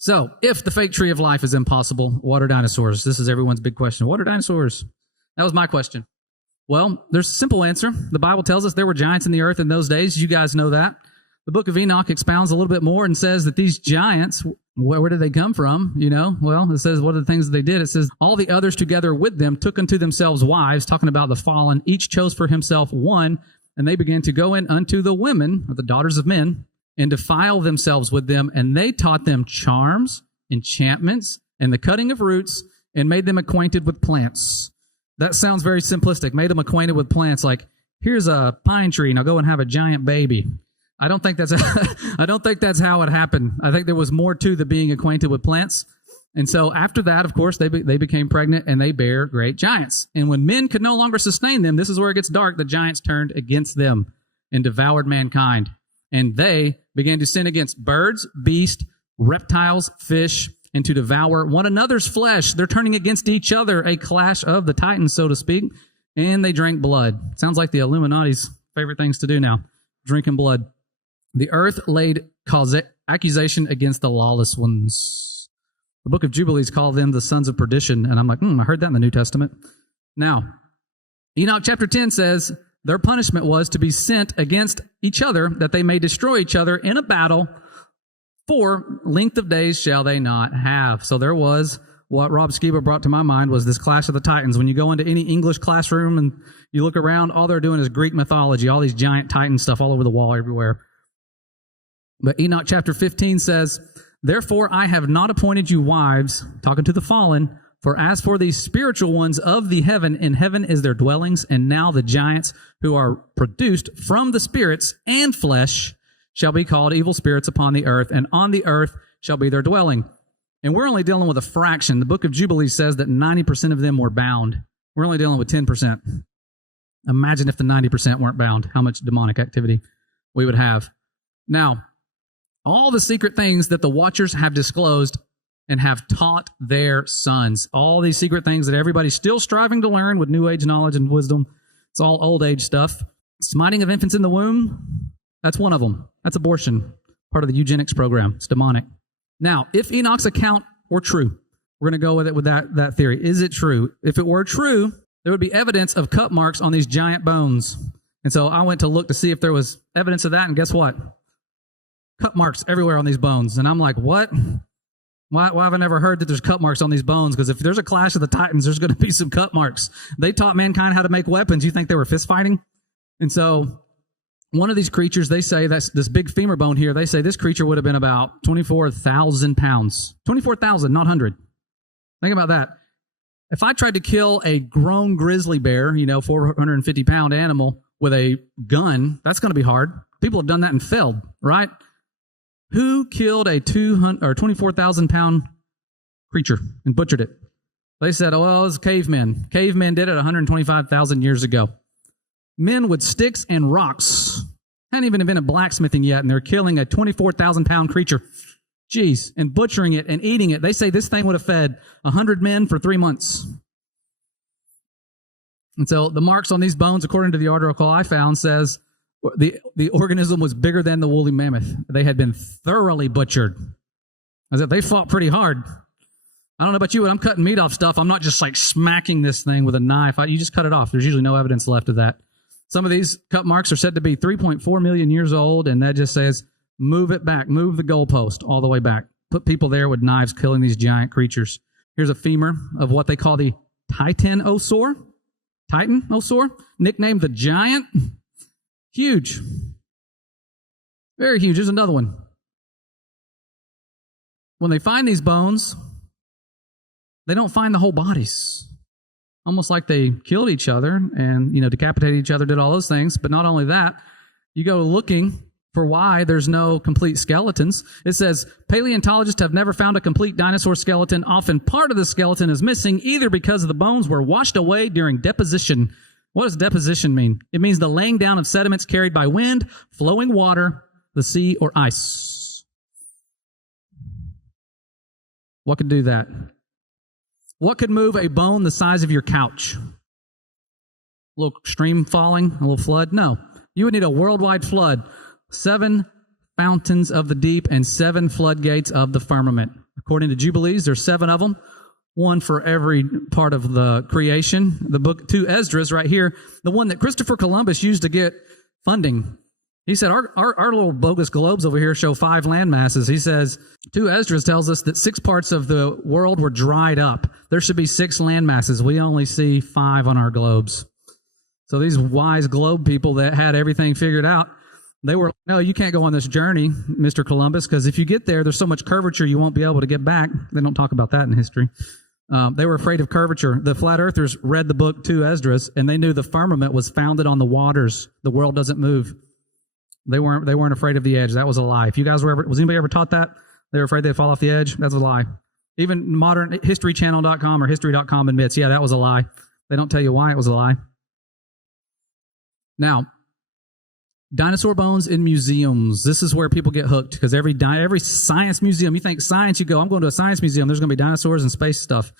So, if the fake tree of life is impossible, what are dinosaurs? This is everyone's big question. What are dinosaurs? That was my question. Well, there's a simple answer. The Bible tells us there were giants in the earth in those days. You guys know that. The book of Enoch expounds a little bit more and says that these giants, where did they come from? Well, it says, what are the things that they did? It says, all the others together with them took unto themselves wives, talking about the fallen. Each chose for himself one, and they began to go in unto the women, or the daughters of men, and defile themselves with them. And they taught them charms, enchantments, and the cutting of roots, and made them acquainted with plants. That sounds very simplistic. Made them acquainted with plants, like, here's a pine tree, now go and have a giant baby. I don't think that's how it happened. I think there was more to the being acquainted with plants. And so after that, of course, they became pregnant and they bare great giants. And when men could no longer sustain them, this is where it gets dark, the giants turned against them and devoured mankind. And they began to sin against birds, beasts, reptiles, fish, and to devour one another's flesh. They're turning against each other, a clash of the titans, so to speak. And they drank blood. Sounds like the Illuminati's favorite things to do now, drinking blood. The earth laid accusation against the lawless ones. The book of Jubilees called them the sons of perdition. And I'm like, I heard that in the New Testament. Now, Enoch chapter 10 says, their punishment was to be sent against each other, that they may destroy each other in a battle. For length of days shall they not have. So there was, what Rob Skiba brought to my mind was this clash of the titans. When you go into any English classroom and you look around, all they're doing is Greek mythology, all these giant titan stuff all over the wall everywhere. But Enoch chapter 15 says, therefore I have not appointed you wives, talking to the fallen, for as for these spiritual ones of the heaven, in heaven is their dwellings, and now the giants who are produced from the spirits and flesh shall be called evil spirits upon the earth, and on the earth shall be their dwelling. And we're only dealing with a fraction. The book of Jubilees says that 90% of them were bound. We're only dealing with 10%. Imagine if the 90% weren't bound, how much demonic activity we would have. Now, all the secret things that the watchers have disclosed and have taught their sons. All these secret things that everybody's still striving to learn with New Age knowledge and wisdom. It's all old age stuff. Smiting of infants in the womb, that's one of them. That's abortion, part of the eugenics program. It's demonic. Now, if Enoch's account were true, we're going to go with it with that theory. Is it true? If it were true, there would be evidence of cut marks on these giant bones. And so I went to look to see if there was evidence of that, and guess what? Cut marks everywhere on these bones. And I'm like, what? Why have I never heard that there's cut marks on these bones? Because if there's a clash of the titans, there's going to be some cut marks. They taught mankind how to make weapons. You think they were fist fighting? And so one of these creatures, they say, that's this big femur bone here, they say this creature would have been about 24,000 pounds. 24,000, not 100. Think about that. If I tried to kill a grown grizzly bear, 450-pound animal with a gun, that's going to be hard. People have done that and failed, right? Who killed a 24,000-pound creature and butchered it? They said, oh, well, it was cavemen. Cavemen did it 125,000 years ago. Men with sticks and rocks. Hadn't even invented blacksmithing yet, and they're killing a 24,000-pound creature. Jeez, and butchering it and eating it. They say this thing would have fed 100 men for 3 months. And so the marks on these bones, according to the article I found, says the organism was bigger than the woolly mammoth. They had been thoroughly butchered. As if they fought pretty hard. I don't know about you, but I'm cutting meat off stuff. I'm not just like smacking this thing with a knife. You just cut it off. There's usually no evidence left of that. Some of these cut marks are said to be 3.4 million years old, and that just says, move it back. Move the goalpost all the way back. Put people there with knives killing these giant creatures. Here's a femur of what they call the titanosaur. Titanosaur, nicknamed the giant. Huge. Very huge. Here's another one. When they find these bones, they don't find the whole bodies. Almost like they killed each other and, decapitated each other, did all those things. But not only that, you go looking for why there's no complete skeletons. It says, paleontologists have never found a complete dinosaur skeleton. Often part of the skeleton is missing, either because the bones were washed away during deposition. What does deposition mean? It means the laying down of sediments carried by wind, flowing water, the sea, or ice. What could do that? What could move a bone the size of your couch? A little stream falling, a little flood? No. You would need a worldwide flood. 7 fountains of the deep and 7 floodgates of the firmament. According to Jubilees, there's 7 of them, one for every part of the creation. The book 2 Esdras right here, the one that Christopher Columbus used to get funding. He said, our little bogus globes over here show 5 land masses. He says, 2 Esdras tells us that 6 parts of the world were dried up. There should be 6 land masses. We only see 5 on our globes. So these wise globe people that had everything figured out, they were, no, you can't go on this journey, Mr. Columbus, because if you get there, there's so much curvature you won't be able to get back. They don't talk about that in history. They were afraid of curvature. The flat earthers read the book 2 Esdras, and they knew the firmament was founded on the waters. The world doesn't move. They weren't afraid of the edge. That was a lie. If you guys was anybody ever taught that? They were afraid they'd fall off the edge? That's a lie. Even modern historychannel.com or history.com admits, yeah, that was a lie. They don't tell you why it was a lie. Now, dinosaur bones in museums. This is where people get hooked because every science museum, you think science, you go, I'm going to a science museum, there's going to be dinosaurs and space stuff.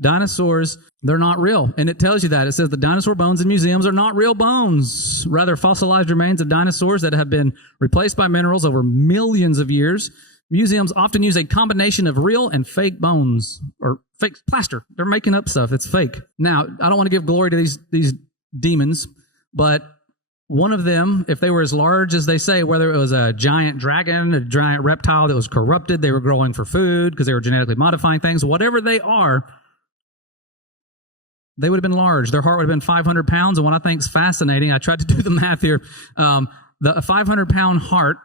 Dinosaurs, they're not real. And it tells you that. It says the dinosaur bones in museums are not real bones. Rather, fossilized remains of dinosaurs that have been replaced by minerals over millions of years. Museums often use a combination of real and fake bones or fake plaster. They're making up stuff. It's fake. Now, I don't want to give glory to these demons, but one of them, if they were as large as they say, whether it was a giant dragon, a giant reptile that was corrupted, they were growing for food because they were genetically modifying things, whatever they are, they would have been large. Their heart would have been 500 pounds. And what I think is fascinating, I tried to do the math here. The 500-pound heart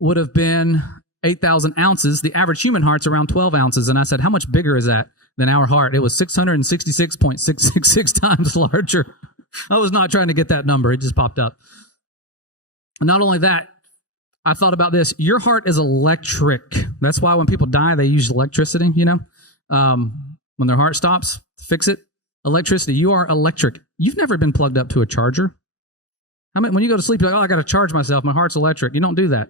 would have been 8,000 ounces. The average human heart's around 12 ounces. And I said, how much bigger is that than our heart? It was 666.666 times larger. I was not trying to get that number. It just popped up. Not only that, I thought about this. Your heart is electric. That's why when people die, they use electricity, when their heart stops, fix it. Electricity. You are electric. You've never been plugged up to a charger. When you go to sleep, you're like, I got to charge myself. My heart's electric. You don't do that.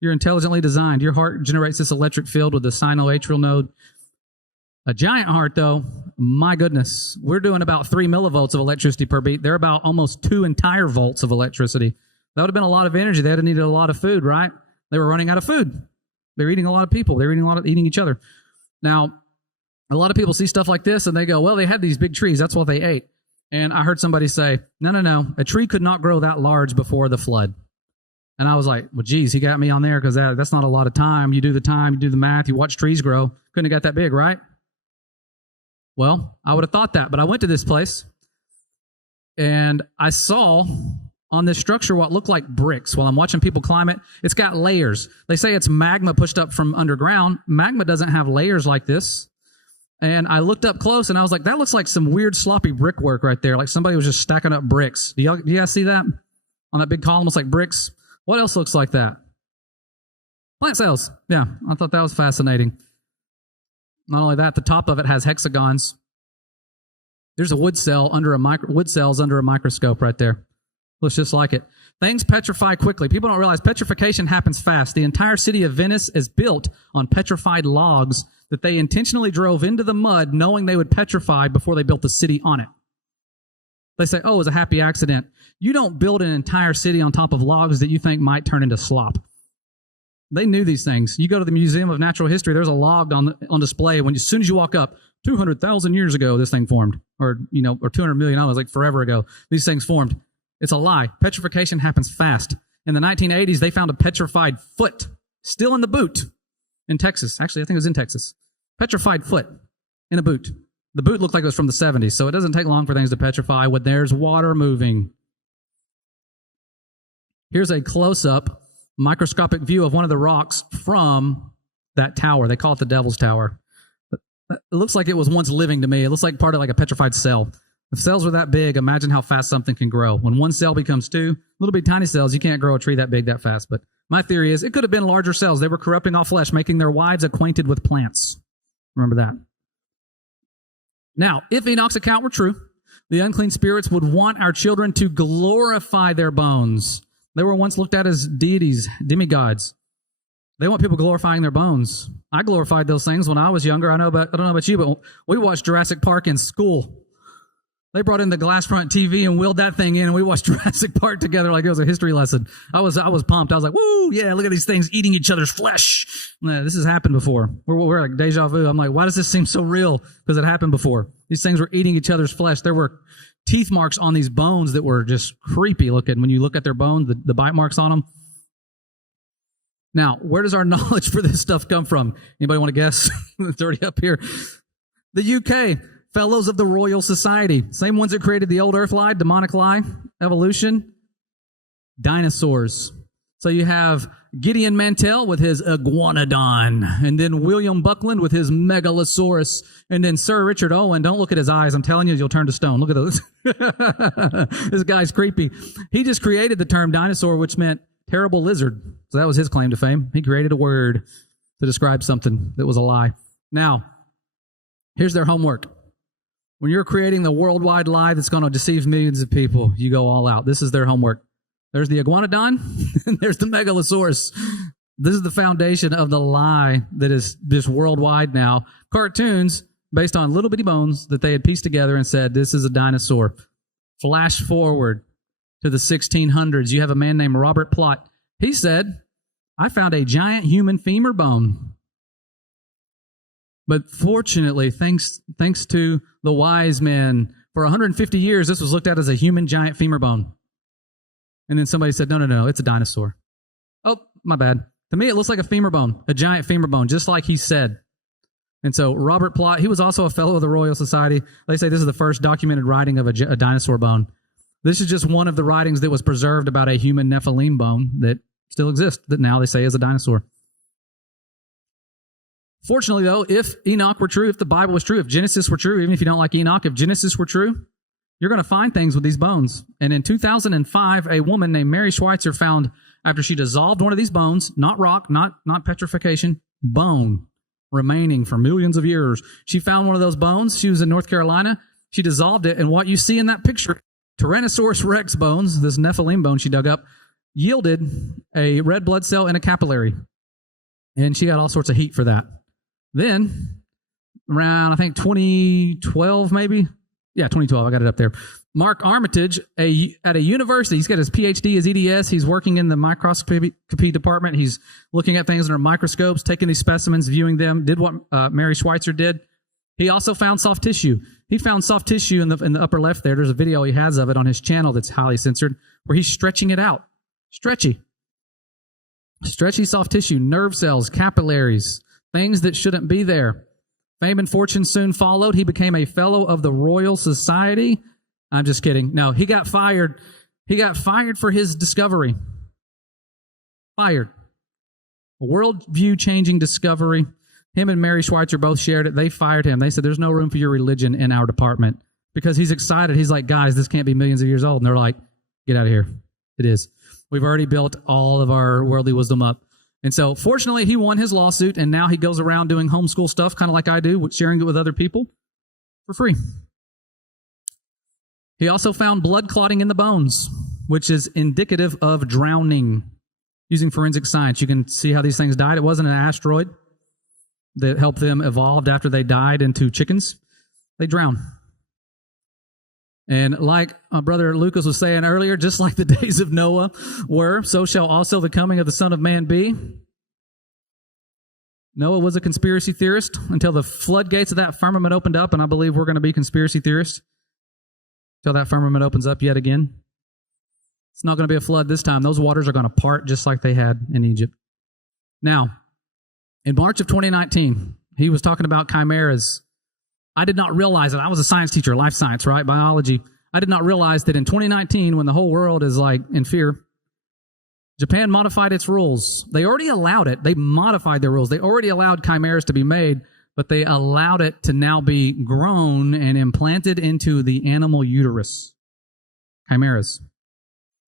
You're intelligently designed. Your heart generates this electric field with the sinoatrial node. A giant heart, though, my goodness, we're doing about 3 millivolts of electricity per beat. They're about almost 2 entire volts of electricity. That would have been a lot of energy. They would have needed a lot of food, right? They were running out of food. They were eating a lot of people. They were eating each other. Now, a lot of people see stuff like this and they go, well, they had these big trees. That's what they ate. And I heard somebody say, no. A tree could not grow that large before the flood. And I was like, well, geez, he got me on there because that's not a lot of time. You do the math, you watch trees grow. Couldn't have got that big, right? Well, I would have thought that. But I went to this place and I saw on this structure what looked like bricks while I'm watching people climb it. It's got layers. They say it's magma pushed up from underground. Magma doesn't have layers like this. And I looked up close and I was like, that looks like some weird sloppy brickwork right there. Like somebody was just stacking up bricks. Do you guys see that? On that big column, looks like bricks. What else looks like that? Plant cells. Yeah, I thought that was fascinating. Not only that, the top of it has hexagons. There's a wood cells under a microscope right there. Looks just like it. Things petrify quickly. People don't realize petrification happens fast. The entire city of Venice is built on petrified logs that they intentionally drove into the mud knowing they would petrify before they built the city on it. They say, oh, it was a happy accident. You don't build an entire city on top of logs that you think might turn into slop. They knew these things. You go to the Museum of Natural History, there's a log on display. As soon as you walk up, 200,000 years ago, this thing formed. Or 200 million, like forever ago, these things formed. It's a lie. Petrification happens fast. In the 1980s, they found a petrified foot still in the boot in Texas. Actually, I think it was in Texas. Petrified foot in a boot. The boot looked like it was from the 70s, so it doesn't take long for things to petrify when there's water moving. Here's a close-up microscopic view of one of the rocks from that tower. They call it the Devil's Tower. It looks like it was once living to me. It looks like part of like a petrified cell. If cells were that big, imagine how fast something can grow. When one cell becomes 2, little bitty tiny cells, you can't grow a tree that big that fast. But my theory is it could have been larger cells. They were corrupting all flesh, making their wives acquainted with plants. Remember that. Now, if Enoch's account were true, the unclean spirits would want our children to glorify their bones. They were once looked at as deities, demigods. They want people glorifying their bones. I glorified those things when I was younger. I don't know about you, but we watched Jurassic Park in school. They brought in the glass front TV and wheeled that thing in, and we watched Jurassic Park together like it was a history lesson. I was pumped. I was like, woo, yeah, look at these things eating each other's flesh. This has happened before. We're like deja vu. I'm like, why does this seem so real? Because it happened before. These things were eating each other's flesh. There were teeth marks on these bones that were just creepy looking. When you look at their bones, the bite marks on them. Now, where does our knowledge for this stuff come from? Anybody want to guess? It's already up here. The UK, Fellows of the Royal Society. Same ones that created the old Earth lie, demonic lie, evolution. Dinosaurs. So you have Gideon Mantell with his iguanodon, and then William Buckland with his megalosaurus, and then Sir Richard Owen. Don't look at his eyes. I'm telling you, you'll turn to stone. Look at those. This guy's creepy. He just created the term dinosaur, which meant terrible lizard. So that was his claim to fame. He created a word to describe something that was a lie. Now, here's their homework. When you're creating the worldwide lie that's going to deceive millions of people, you go all out. This is their homework. There's the iguanodon, and there's the megalosaurus. This is the foundation of the lie that is just worldwide now. Cartoons based on little bitty bones that they had pieced together and said, this is a dinosaur. Flash forward to the 1600s. You have a man named Robert Plot. He said, I found a giant human femur bone. But fortunately, thanks to the wise men, for 150 years, this was looked at as a human giant femur bone. And then somebody said, no, it's a dinosaur. Oh, my bad. To me, it looks like a femur bone, a giant femur bone, just like he said. And so Robert Plot, he was also a fellow of the Royal Society. They say this is the first documented writing of a dinosaur bone. This is just one of the writings that was preserved about a human Nephilim bone that still exists, that now they say is a dinosaur. Fortunately, though, if Enoch were true, if the Bible was true, if Genesis were true, even if you don't like Enoch, if Genesis were true, you're going to find things with these bones. And in 2005, a woman named Mary Schweitzer found, after she dissolved one of these bones, not rock, not petrification, bone remaining for millions of years. She found one of those bones. She was in North Carolina. She dissolved it. And what you see in that picture, Tyrannosaurus rex bones, this Nephilim bone she dug up, yielded a red blood cell and a capillary. And she got all sorts of heat for that. Then, around, I think, 2012 maybe? Yeah, 2012. I got it up there. Mark Armitage, at a university, he's got his PhD, his EDS. He's working in the microscopy department. He's looking at things under microscopes, taking these specimens, viewing them, did what Mary Schweitzer did. He also found soft tissue. He found soft tissue in the upper left there. There's a video he has of it on his channel that's highly censored, where he's stretching it out. Stretchy soft tissue, nerve cells, capillaries, things that shouldn't be there. Fame and fortune soon followed. He became a fellow of the Royal Society. I'm just kidding. No, he got fired. He got fired for his discovery. Fired. A worldview-changing discovery. Him and Mary Schweitzer both shared it. They fired him. They said, there's no room for your religion in our department. Because he's excited. He's like, guys, this can't be millions of years old. And they're like, get out of here. It is. We've already built all of our worldly wisdom up. And so, fortunately, he won his lawsuit, and now he goes around doing homeschool stuff, kind of like I do, sharing it with other people for free. He also found blood clotting in the bones, which is indicative of drowning. Using forensic science, you can see how these things died. It wasn't an asteroid that helped them evolve after they died into chickens. They drowned. And like my brother Lucas was saying earlier, just like the days of Noah were, so shall also the coming of the Son of Man be. Noah was a conspiracy theorist until the floodgates of that firmament opened up, and I believe we're going to be conspiracy theorists until that firmament opens up yet again. It's not going to be a flood this time. Those waters are going to part just like they had in Egypt. Now, in March of 2019, he was talking about chimeras. I did not realize it. I was a science teacher, life science, right? Biology. I did not realize that in 2019, when the whole world is like in fear, Japan modified its rules. They already allowed it. They modified their rules. They already allowed chimeras to be made, but they allowed it to now be grown and implanted into the animal uterus. Chimeras.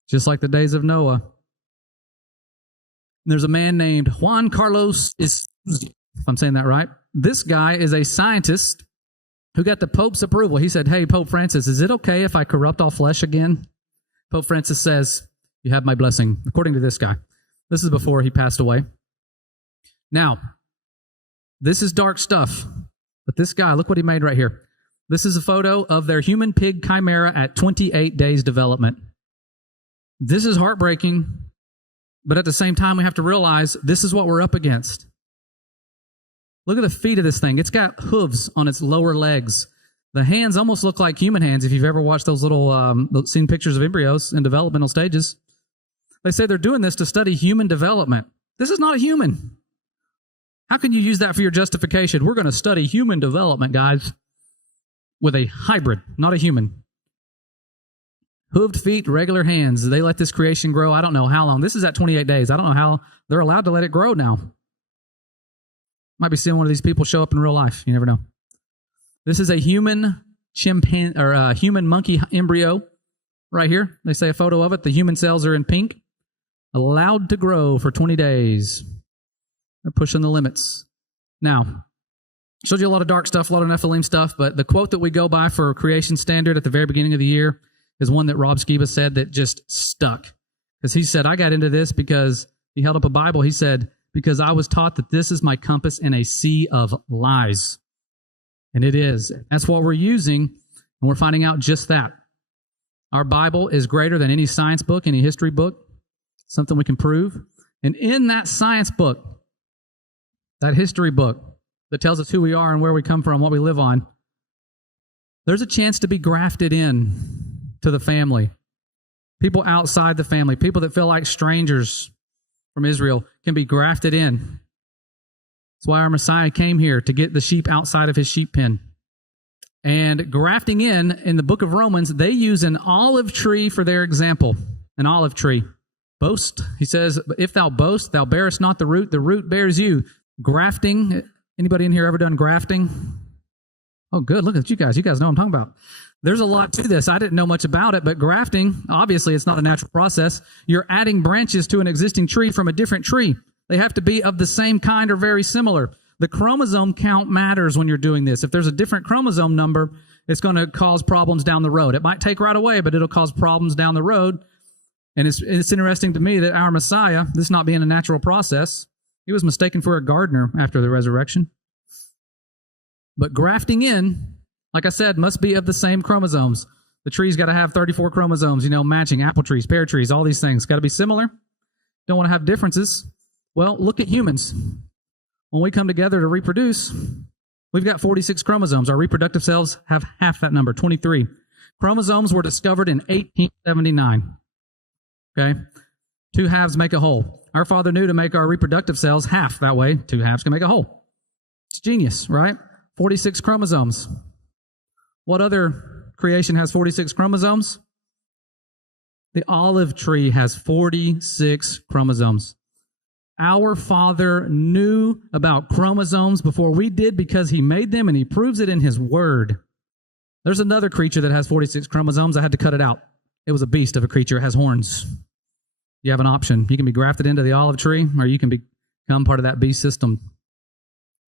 Just like the days of Noah. There's a man named Juan Carlos Esposito, if I'm saying that right. This guy is a scientist who got the Pope's approval. He said, hey, Pope Francis, is it okay if I corrupt all flesh again? Pope Francis says, you have my blessing, according to this guy. This is before he passed away. Now, this is dark stuff. But this guy, look what he made right here. This is a photo of their human pig chimera at 28 days development. This is heartbreaking, but at the same time, we have to realize this is what we're up against. Look at the feet of this thing. It's got hooves on its lower legs. The hands almost look like human hands if you've ever watched those seen pictures of embryos in developmental stages. They say they're doing this to study human development. This is not a human. How can you use that for your justification? We're going to study human development, guys, with a hybrid, not a human. Hooved feet, regular hands. They let this creation grow. I don't know how long. This is at 28 days. I don't know how they're allowed to let it grow now. Might be seeing one of these people show up in real life. You never know. This is a human chimpanzee or a human monkey embryo right here. They say a photo of it. The human cells are in pink. Allowed to grow for 20 days. They're pushing the limits. Now, showed you a lot of dark stuff, a lot of Nephilim stuff, but the quote that we go by for CreationStandard at the very beginning of the year is one that Rob Skiba said that just stuck. Because he said, I got into this because he held up a Bible. He said, because I was taught that this is my compass in a sea of lies. And it is. That's what we're using, and we're finding out just that. Our Bible is greater than any science book, any history book, something we can prove. And in that science book, that history book that tells us who we are and where we come from, what we live on, there's a chance to be grafted in to the family. People outside the family, people that feel like strangers from Israel, can be grafted in. That's why our Messiah came here, to get the sheep outside of his sheep pen. And grafting in the book of Romans, they use an olive tree for their example. An olive tree. Boast. He says, if thou boast, thou bearest not the root bears you. Grafting. Anybody in here ever done grafting? Oh, good. Look at you guys. You guys know what I'm talking about. There's a lot to this. I didn't know much about it, but grafting, obviously, it's not a natural process. You're adding branches to an existing tree from a different tree. They have to be of the same kind or very similar. The chromosome count matters when you're doing this. If there's a different chromosome number, it's going to cause problems down the road. It might take right away, but it'll cause problems down the road. And it's interesting to me that our Messiah, this not being a natural process, he was mistaken for a gardener after the resurrection. But grafting in, like I said, must be of the same chromosomes. The tree's got to have 34 chromosomes, matching apple trees, pear trees, all these things. Got to be similar. Don't want to have differences. Well, look at humans. When we come together to reproduce, we've got 46 chromosomes. Our reproductive cells have half that number, 23. Chromosomes were discovered in 1879. Okay? 2 halves make a whole. Our Father knew to make our reproductive cells half. That way, 2 halves can make a whole. It's genius, right? 46 chromosomes. What other creation has 46 chromosomes? The olive tree has 46 chromosomes. Our Father knew about chromosomes before we did because he made them, and he proves it in his word. There's another creature that has 46 chromosomes. I had to cut it out. It was a beast of a creature. It has horns. You have an option. You can be grafted into the olive tree, or you can become part of that beast system.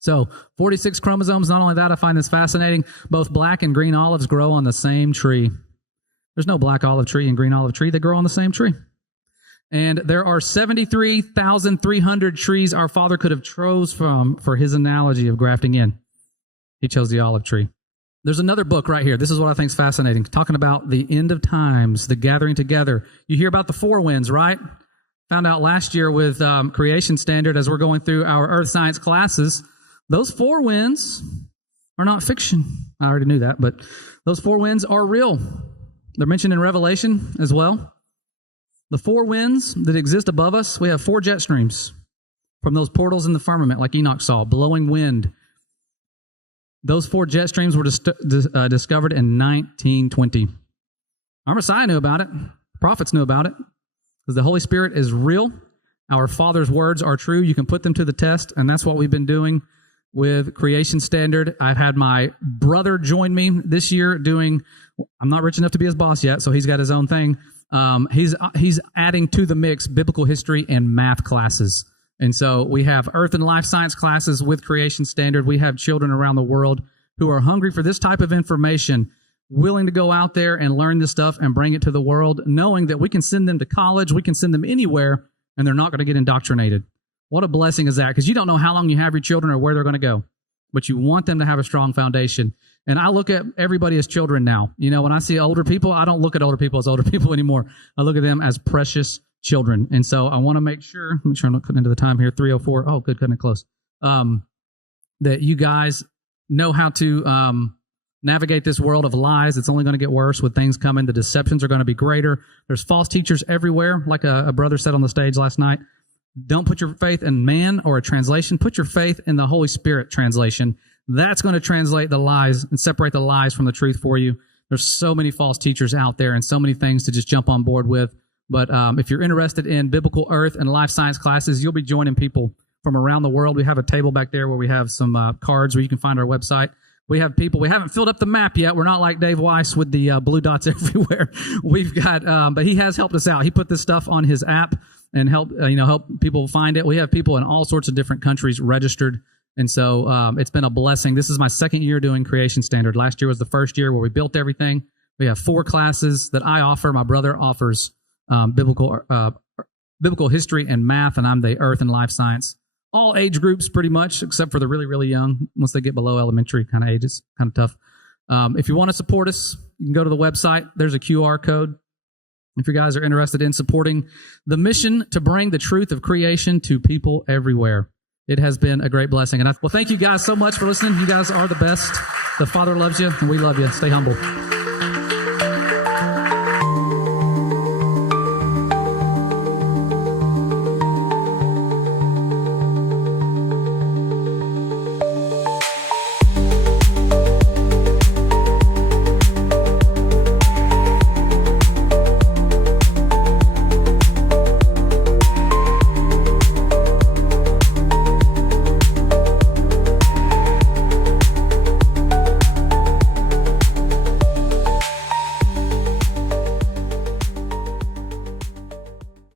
So 46 chromosomes. Not only that, I find this fascinating. Both black and green olives grow on the same tree. There's no black olive tree and green olive tree. They grow on the same tree. And there are 73,300 trees our Father could have chose from for his analogy of grafting in. He chose the olive tree. There's another book right here. This is what I think is fascinating. Talking about the end of times, the gathering together. You hear about the 4 winds, right? Found out last year with CreationStandard as we're going through our earth science classes. Those 4 winds are not fiction. I already knew that, but those 4 winds are real. They're mentioned in Revelation as well. The 4 winds that exist above us, we have 4 jet streams from those portals in the firmament, like Enoch saw, blowing wind. Those 4 jet streams were discovered in 1920. Our Messiah knew about it. The prophets knew about it. Because the Holy Spirit is real. Our Father's words are true. You can put them to the test, and that's what we've been doing with CreationStandard. I've had my brother join me this year doing, I'm not rich enough to be his boss yet, so he's got his own thing. He's adding to the mix biblical history and math classes. And so we have earth and life science classes with CreationStandard. We have children around the world who are hungry for this type of information, willing to go out there and learn this stuff and bring it to the world, knowing that we can send them to college, we can send them anywhere, and they're not going to get indoctrinated. What a blessing is that? Because you don't know how long you have your children or where they're going to go. but you want them to have a strong foundation. And I look at everybody as children now. You know, when I see older people, I don't look at older people as older people anymore. I look at them as precious children. And so I want to make sure I'm not cutting into the time here, 3:04. Oh, good, cutting it close. That you guys know how to navigate this world of lies. It's only going to get worse with things coming. The deceptions are going to be greater. There's false teachers everywhere, like a brother said on the stage last night. Don't put your faith in man or a translation. Put your faith in the Holy Spirit translation. That's going to translate the lies and separate the lies from the truth for you. There's so many false teachers out there and so many things to just jump on board with. But if you're interested in biblical earth and life science classes, you'll be joining people from around the world. We have a table back there where we have some cards where you can find our website. We have people. We haven't filled up the map yet. We're not like Dave Weiss with the blue dots everywhere. We've got, but he has helped us out. He put this stuff on his app and help people find it. We have people in all sorts of different countries registered, and so it's been a blessing. This is my second year doing CreationStandard. Last year was the first year where we built everything. We have 4 classes that I offer. My brother offers biblical history and math, and I'm the earth and life science. All age groups pretty much, except for the really, really young. Once they get below elementary kind of age, it's kind of tough. If you want to support us, you can go to the website. There's a QR code. If you guys are interested in supporting the mission to bring the truth of creation to people everywhere. It has been a great blessing. And thank you guys so much for listening. You guys are the best. The Father loves you, and we love you. Stay humble.